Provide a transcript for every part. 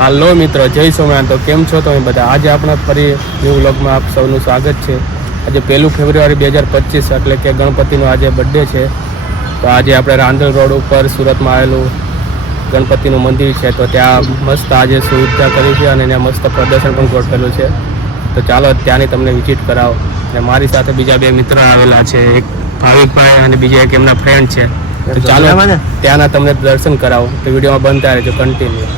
હાલો મિત્રો જય સોમનાથ તો કેમ છો તમે બધા? આજે આપણે ફરી ન્યૂ વ્લોગમાં આપ સૌનું સ્વાગત છે. આજે પહેલું ફેબ્રુઆરી બે હજાર પચીસ એટલે કે ગણપતિનો આજે બર્થડે છે. તો આજે આપણે રાંદલ રોડ ઉપર સુરતમાં આવેલું ગણપતિનું મંદિર છે. તો ત્યાં મસ્ત આજે સુવિધા કરી છે અને ત્યાં મસ્ત પ્રદર્શન પણ ગોઠવેલું છે. તો ચાલો ત્યાંની તમને વિઝિટ કરાવો. અને મારી સાથે બીજા બે મિત્રો આવેલા છે. એક ભાવિકભાઈ અને બીજા એક એમના ફ્રેન્ડ છે. તો ચાલો ત્યાંના તમને દર્શન કરાવો. તો વિડીયોમાં બનતા રહેજો કન્ટિન્યુ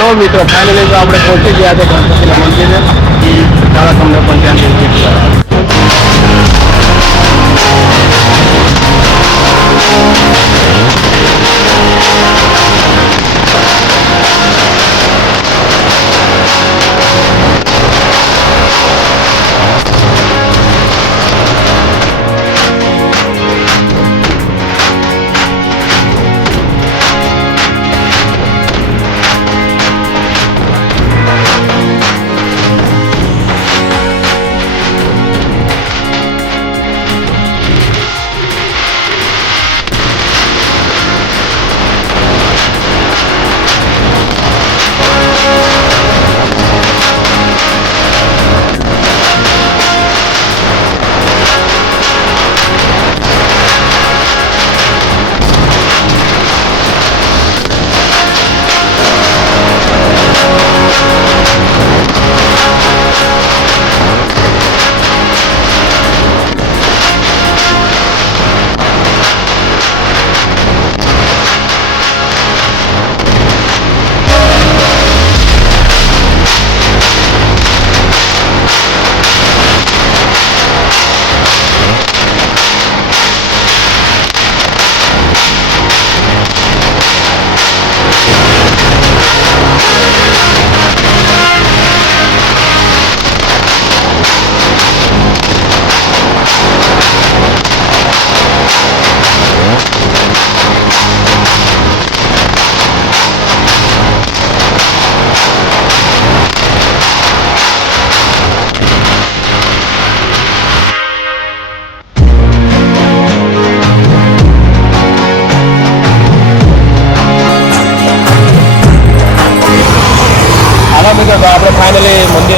હેલો મિત્રો ફાઇનલી આપણે પહોંચી ગયા છે ગણપતિના મંદિરે. ચાલો તમને પણ ત્યાંની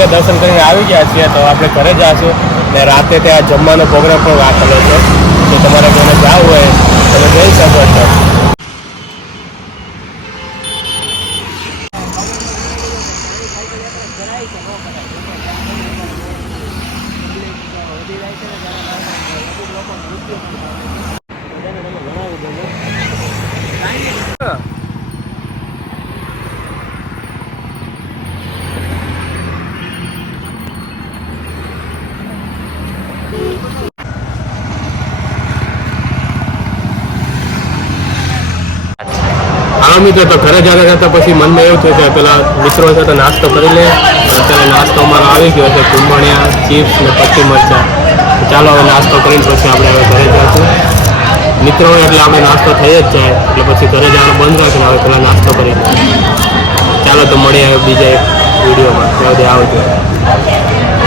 મંદિરે દર્શન કરીને આવી ગયા છીએ તો આપણે ઘરે જઈશું ને રાતે ત્યાં જમવાનો પ્રોગ્રામ પણ રાખેલો છે. તો તમારે કોઈને જવું હોય તમે જઈ શકો છો. હાલો મિત્રો, તો ઘરે જતા જતા પછી મનમાં એવું થયું કે પેલા મિત્રો સાથે નાસ્તો કરી લે અત્યારે નાસ્તો અમારો આવી ગયો છે, કુંભણિયા, ચિપ્સ ને પચ્ચી મરચા. ચાલો હવે નાસ્તો કરીને પછી આપણે હવે ઘરે જઈશું. મિત્રો, એટલે આપણે નાસ્તો થઈ જ જાય, એટલે પછી ઘરે જવાનું બંધ રાખીને હવે પેલા નાસ્તો કરી ચાલો તો મળીએ બીજા એક વિડીયોમાં. ત્યાં આવજો.